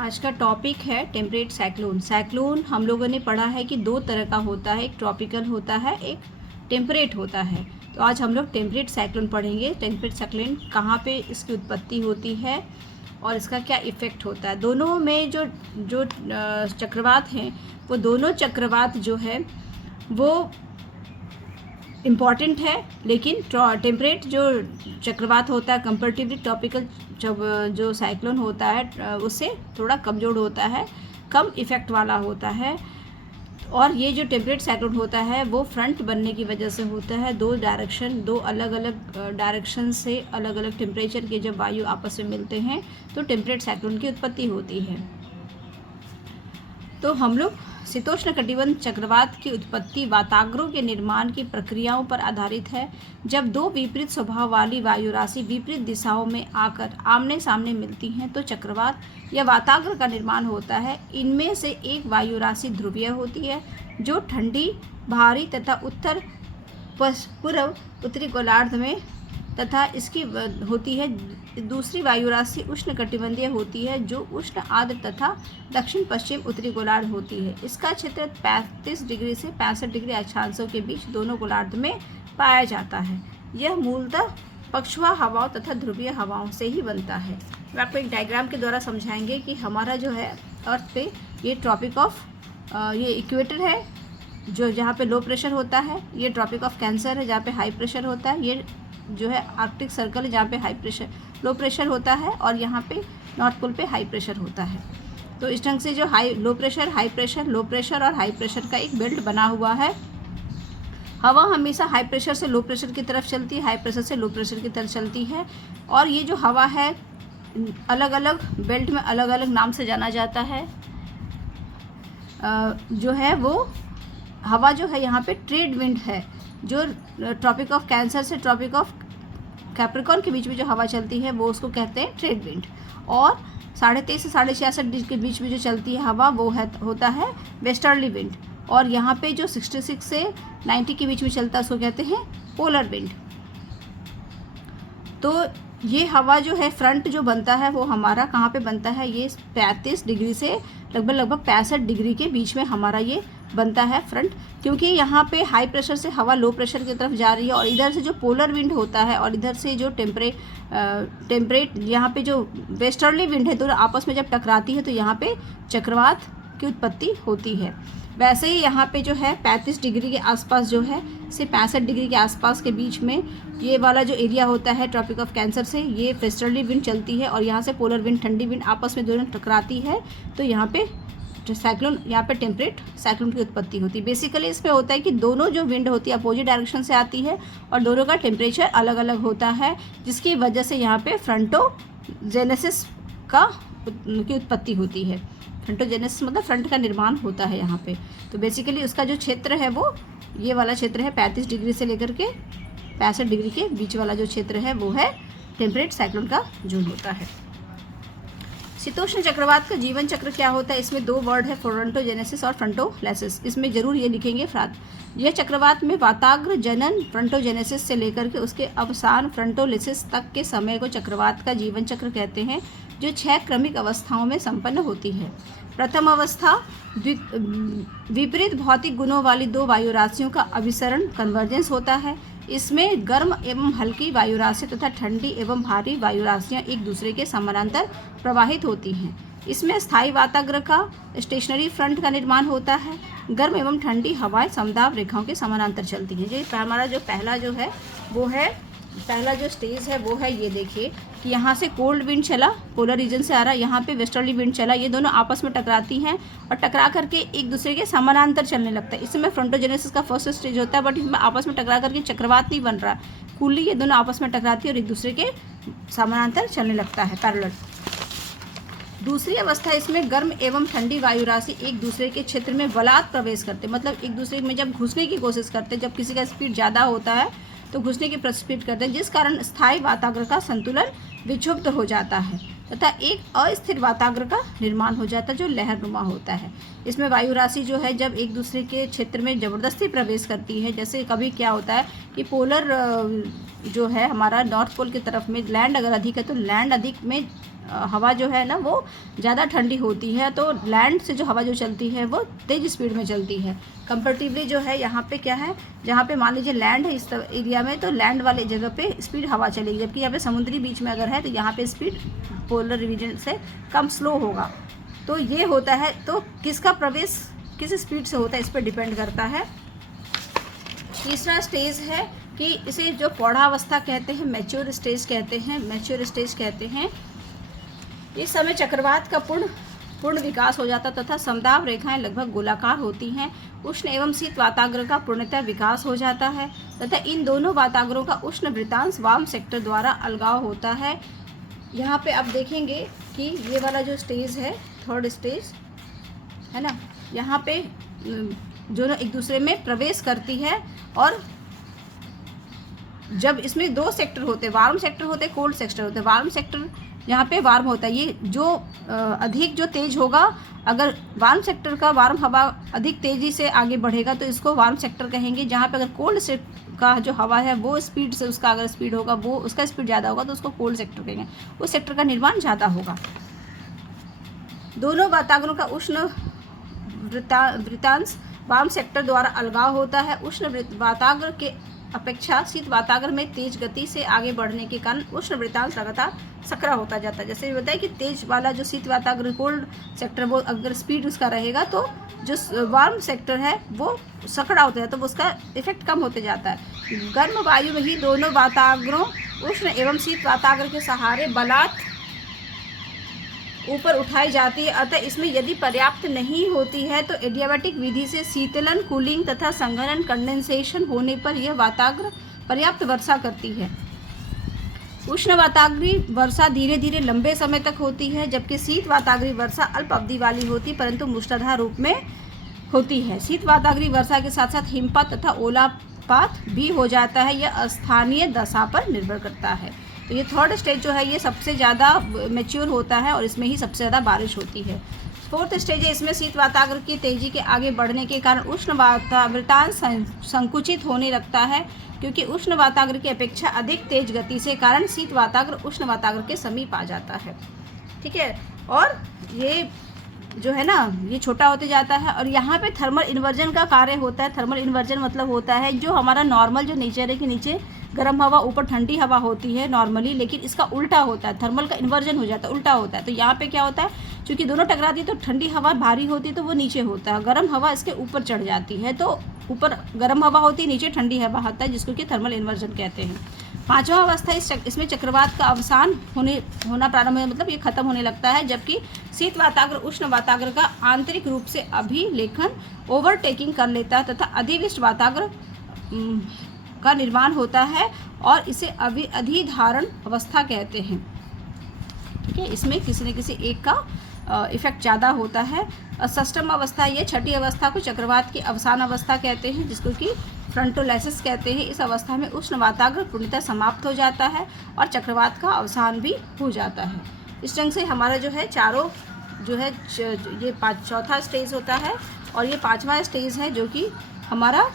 आज का टॉपिक है टेम्परेट साइक्लोन। साइक्लोन हम लोगों ने पढ़ा है कि दो तरह का होता है, एक ट्रॉपिकल होता है, एक टेम्परेट होता है। तो आज हम लोग टेम्परेट साइक्लोन पढ़ेंगे। टेम्परेट साइक्लोन कहाँ पे इसकी उत्पत्ति होती है और इसका क्या इफ़ेक्ट होता है। दोनों में जो जो चक्रवात हैं वो दोनों चक्रवात जो है वो इम्पॉर्टेंट है, लेकिन टेम्परेट जो चक्रवात होता है कंपेरेटिवली ट्रॉपिकल जो साइक्लोन होता है उससे थोड़ा कमज़ोर होता है, कम इफ़ेक्ट वाला होता है। और ये जो टेम्परेट साइक्लोन होता है वो फ्रंट बनने की वजह से होता है। दो अलग अलग डायरेक्शन से अलग अलग टेम्परेचर के जब वायु आपस में मिलते हैं तो टेम्परेट साइक्लोन की उत्पत्ति होती है। तो हम लोग शीतोष्ण कटिबंध चक्रवात की उत्पत्ति वाताग्रों के निर्माण की प्रक्रियाओं पर आधारित है। जब दो विपरीत स्वभाव वाली वायु राशि विपरीत दिशाओं में आकर आमने सामने मिलती हैं तो चक्रवात या वाताग्र का निर्माण होता है। इनमें से एक वायु राशि ध्रुवीय होती है जो ठंडी, भारी तथा उत्तर पूर्व उत्तरी गोलार्ध में तथा इसकी होती है। दूसरी वायु राशि उष्णकटिबंधीय होती है जो उष्ण आर्द्र तथा दक्षिण पश्चिम उत्तरी गोलार्ध होती है। इसका क्षेत्र 35 डिग्री से 65 डिग्री अक्षांशों के बीच दोनों गोलार्ध में पाया जाता है। यह मूलतः पछुआ हवाओं तथा ध्रुवीय हवाओं से ही बनता है। मैं आपको एक डायग्राम के द्वारा समझाएंगे कि हमारा जो है अर्थ पे ये ट्रॉपिक ऑफ ये इक्वेटर है जो जहाँ पे लो प्रेशर होता है। ये ट्रॉपिक ऑफ कैंसर है जहाँ पे हाई प्रेशर होता है। ये जो है आर्कटिक सर्कल है जहाँ पे लो प्रेशर होता है और यहाँ पे नॉर्थ पोल पे हाई प्रेशर होता है। तो इस ढंग से जो low pressure, high pressure, low pressure और हाई प्रेशर का एक बेल्ट बना हुआ है। हवा हमेशा हाई प्रेशर से लो प्रेशर की तरफ चलती है, हाई प्रेशर से लो प्रेशर की तरफ चलती है। और ये जो हवा है अलग अलग बेल्ट में अलग अलग नाम से जाना जाता है। जो है वो हवा जो है यहाँ पे ट्रेड विंड है। जो ट्रॉपिक ऑफ कैंसर से ट्रॉपिक ऑफ कैप्रिकॉर्न के बीच में जो हवा चलती है वो उसको कहते हैं ट्रेड विंड। और 23.5 से 66 डिग्री के बीच में जो चलती है हवा वो होता है वेस्टर्ली विंड। और यहाँ पे जो 66 से 90 के बीच में चलता है उसको कहते हैं पोलर विंड। तो ये हवा जो है फ्रंट जो बनता है वो हमारा कहाँ पे बनता है, ये 35 डिग्री से लगभग 65 डिग्री के बीच में हमारा ये बनता है फ्रंट। क्योंकि यहाँ पे हाई प्रेशर से हवा लो प्रेशर की तरफ जा रही है और इधर से जो पोलर विंड होता है और इधर से जो टेम्परेट यहाँ पे जो वेस्टर्ली विंड है दोनों आपस में जब टकराती है तो यहाँ पे चक्रवात की उत्पत्ति होती है। वैसे ही यहाँ पे जो है 35 डिग्री के आसपास जो है से 65 डिग्री के आसपास के बीच में ये वाला जो एरिया होता है ट्रॉपिक ऑफ कैंसर से ये वेस्टर्ली विंड चलती है और यहाँ से पोलर विंड, ठंडी विंड आपस में दोनों टकराती है तो यहाँ पे साइक्लोन, यहाँ पे टेम्परेट साइक्लोन की उत्पत्ति होती है। बेसिकली इसमें होता है कि दोनों जो विंड होती है अपोजिट डायरेक्शन से आती है और दोनों का टेम्परेचर अलग अलग होता है, जिसकी वजह से यहाँ पे फ्रंटोजेनेसिस की उत्पत्ति होती है। फ्रंटोजेनेसिस मतलब फ्रंट का निर्माण होता है यहाँ पे। तो बेसिकली उसका जो क्षेत्र है वो ये वाला क्षेत्र है 35 डिग्री से लेकर के 65 डिग्री के बीच वाला जो क्षेत्र है वो है टेम्परेट साइक्लोन का जोन होता है। शीतोष्ण चक्रवात का जीवन चक्र क्या होता है, इसमें दो वर्ड है फ्रंटोजेनेसिस और फ्रंटोलाइसिस। इसमें जरूर ये लिखेंगे यह चक्रवात में वाताग्र जनन फ्रंटोजेनेसिस से लेकर के उसके अवसान फ्रंटोलिसिस तक के समय को चक्रवात का जीवन चक्र कहते हैं, जो 6 क्रमिक अवस्थाओं में संपन्न होती है। प्रथम अवस्था विपरीत भौतिक गुणों वाली दो वायु राशियों का अभिसरण कन्वर्जेंस होता है। इसमें गर्म एवं हल्की वायु राशि तथा ठंडी एवं भारी वायु राशियाँ एक दूसरे के समानांतर प्रवाहित होती हैं। इसमें स्थायी वाताग्र का स्टेशनरी फ्रंट का निर्माण होता है। गर्म एवं ठंडी हवाएं समदाब रेखाओं के समानांतर चलती हैं। ये हमारा जो पहला जो है वो है, पहला जो स्टेज है वो है ये देखिए कि यहाँ से कोल्ड विंड चला, पोलर रीजन से आ रहा है, यहाँ पे वेस्टर्ली विंड चला, ये दोनों आपस में टकराती हैं और टकरा करके एक दूसरे के समानांतर चलने लगता है। इसमें फ्रंटोजेनेसिस का फर्स्ट स्टेज होता है, बट इसमें आपस में टकरा करके चक्रवात नहीं बन रहा, कूली ये दोनों आपस में टकराती है और एक दूसरे के समानांतर चलने लगता है, पैरेलल। दूसरी अवस्था इसमें गर्म एवं ठंडी वायु राशि एक दूसरे के क्षेत्र में बलात् प्रवेश करते, मतलब एक दूसरे में जब घुसने की कोशिश करते, जब किसी का स्पीड ज़्यादा होता है तो घुसने की प्रस्फीट करते हैं, जिस कारण स्थायी वाताग्र का संतुलन विक्षुब्ध हो जाता है तथा एक अस्थिर वाताग्र का निर्माण हो जाता है जो लहरनुमा होता है। इसमें वायु राशि जो है जब एक दूसरे के क्षेत्र में ज़बरदस्ती प्रवेश करती है, जैसे कभी क्या होता है कि पोलर जो है हमारा नॉर्थ पोल की तरफ में लैंड अगर अधिक है तो लैंड अधिक में हवा जो है ना वो ज़्यादा ठंडी होती है, तो लैंड से जो हवा जो चलती है वो तेज़ स्पीड में चलती है। कंपेरेटिवली जो है यहाँ पे क्या है, जहाँ पे मान लीजिए लैंड है इस एरिया में, तो लैंड वाले जगह पे स्पीड हवा चलेगी, जबकि यहाँ पे समुद्री बीच में अगर है तो यहाँ पे स्पीड पोलर रीजन से कम स्लो होगा। तो ये होता है, तो किसका प्रवेश किस स्पीड से होता है इस पर डिपेंड करता है। तीसरा स्टेज है कि इसे जो पौधावस्था कहते हैं, मैच्योर स्टेज कहते हैं, मैच्योर स्टेज कहते हैं। इस समय चक्रवात का पूर्ण विकास हो जाता तथा समदाब रेखाएं लगभग गोलाकार होती हैं। उष्ण एवं शीत वाताग्र का पूर्णतः विकास हो जाता है तथा इन दोनों वाताग्रों का उष्ण वृत्तांश वाम सेक्टर द्वारा अलगाव होता है। यहाँ पे आप देखेंगे कि ये वाला जो स्टेज है, थर्ड स्टेज है ना, यहाँ पे जो एक दूसरे में प्रवेश करती है, और जब इसमें दो सेक्टर होते हैं, वार्म सेक्टर होते हैं, कोल्ड सेक्टर होते हैं। वार्म सेक्टर यहाँ पे वार्म होता है, ये जो अधिक जो तेज होगा, अगर वार्म सेक्टर का वार्म हवा अधिक तेज़ी से आगे बढ़ेगा तो इसको वार्म सेक्टर कहेंगे। जहाँ पे अगर कोल्ड सेक्टर का जो हवा है वो स्पीड से, उसका अगर स्पीड होगा, वो उसका स्पीड ज़्यादा होगा तो उसको कोल्ड सेक्टर कहेंगे, उस सेक्टर का निर्माण ज़्यादा होगा। दोनों वाताग्रों का उष्ण वृत्तांश वाम सेक्टर द्वारा अलगाव होता है। उष्ण वाताग्र के अपेक्षा शीत वाताग्र में तेज गति से आगे बढ़ने के कारण उष्ण वृत्तांश लगातार सकरा होता जाता है। जैसे बताया कि तेज वाला जो शीत वाताग्र कोल्ड सेक्टर, वो अगर स्पीड उसका रहेगा तो जो वार्म सेक्टर है वो सकड़ा होता है, तो उसका इफेक्ट कम होते जाता है। गर्म वायु में ही दोनों वाताग्रों उष्ण एवं शीत वाताग्र के सहारे बलात् ऊपर उठाई जाती है। अतः इसमें यदि पर्याप्त नहीं होती है तो एडियाबैटिक विधि से शीतलन, कूलिंग तथा संघनन, कंडेंसेशन होने पर यह वाताग्र पर्याप्त वर्षा करती है। उष्ण वाताग्री वर्षा धीरे धीरे लंबे समय तक होती है, जबकि शीत वाताग्री वर्षा अल्प अवधि वाली होती परंतु मूसलाधार रूप में होती है। शीत वाताग्री वर्षा के साथ साथ हिमपात तथा ओलावपात भी हो जाता है, यह स्थानीय दशा पर निर्भर करता है। तो ये थर्ड स्टेज जो है ये सबसे ज़्यादा मैच्योर होता है और इसमें ही सबसे ज़्यादा बारिश होती है। फोर्थ स्टेज है, इसमें शीत वाताग्र की तेज़ी के आगे बढ़ने के कारण उष्ण वृत्तांश संकुचित होने लगता है, क्योंकि उष्ण वाताग्र की अपेक्षा अधिक तेज गति से कारण शीत वाताग्र उष्ण वाताग्र के समीप आ जाता है। ठीक है, और ये जो है ना ये छोटा होते जाता है, और यहाँ पे थर्मल इन्वर्जन का कार्य होता है। थर्मल इन्वर्जन मतलब होता है जो हमारा नॉर्मल जो नेचर है कि नीचे गर्म हवा ऊपर ठंडी हवा होती है नॉर्मली, लेकिन इसका उल्टा होता है, थर्मल का इन्वर्जन हो जाता है, उल्टा होता है। तो यहाँ पे क्या होता है, क्योंकि दोनों टकराती है तो ठंडी हवा भारी होती है तो वो नीचे होता है, गर्म हवा इसके ऊपर चढ़ जाती है, तो ऊपर गर्म हवा होती है, नीचे ठंडी हवा होता है, जिसको कि थर्मल इन्वर्जन कहते हैं। पांचवा अवस्था इसमें चक्रवात का अवसान होना प्रारंभ है, मतलब ये खत्म होने लगता है, जबकि शीत वाताग्र उष्ण वाताग्र का आंतरिक रूप से अभिलेखन ओवरटेकिंग कर लेता है तथा अधिविष्ट वाताग्र का निर्माण होता है और इसे अधिधारण अवस्था कहते हैं। ठीक है, इसमें किसी न किसी एक का इफेक्ट ज़्यादा होता है। षष्ठम अवस्था, ये छठी अवस्था को चक्रवात की अवसान अवस्था कहते हैं, जिसको कि फ्रंटोलाइसिस कहते हैं। इस अवस्था में उष्ण वाताग्र पूर्णतः समाप्त हो जाता है और चक्रवात का अवसान भी हो जाता है। इस ढंग से हमारा जो है चारों जो है ये चौथा स्टेज होता है, और ये पांचवा स्टेज है जो कि हमारा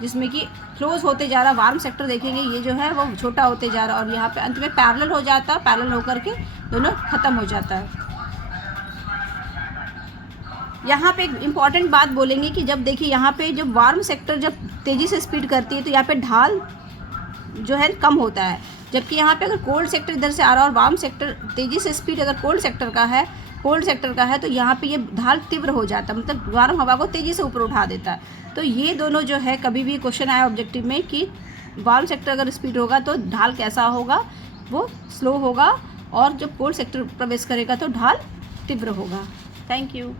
जिसमें कि क्लोज होते जा रहा वार्म सेक्टर देखेंगे, ये जो है वो छोटा होते जा रहा, और यहाँ पे अंत में पैरेलल हो जाता है, पैरेलल होकर के दोनों खत्म हो जाता है। यहाँ पे एक इम्पॉर्टेंट बात बोलेंगे कि जब देखिए यहाँ पे जब वार्म सेक्टर जब तेज़ी से स्पीड करती है तो यहाँ पे ढाल जो है कम होता है, जबकि यहाँ पे अगर कोल्ड सेक्टर इधर से आ रहा है और वार्म सेक्टर तेज़ी से स्पीड अगर कोल्ड सेक्टर का है तो यहाँ पे ये ढाल तीव्र हो जाता है, मतलब वार्म हवा को तेज़ी से ऊपर उठा देता है। तो ये दोनों जो है कभी भी क्वेश्चन आया ऑब्जेक्टिव में कि वार्म सेक्टर अगर स्पीड होगा तो ढाल कैसा होगा, वो स्लो होगा, और जब कोल्ड सेक्टर प्रवेश करेगा तो ढाल तीव्र होगा। Thank you.